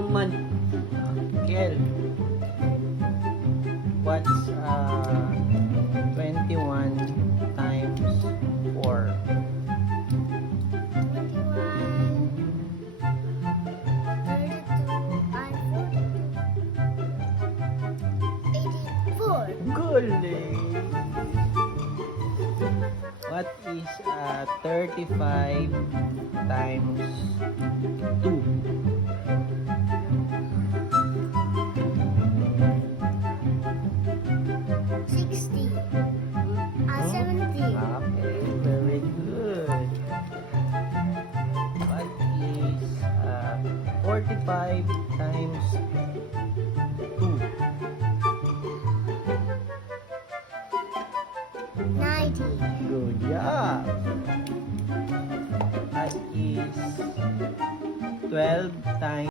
naman. Kel, what's 21 times 4? 84. Galing! What is 35 times 2? 60. 70. Okay, very good. What is 45 times 2? 90. Good job. That is 12 times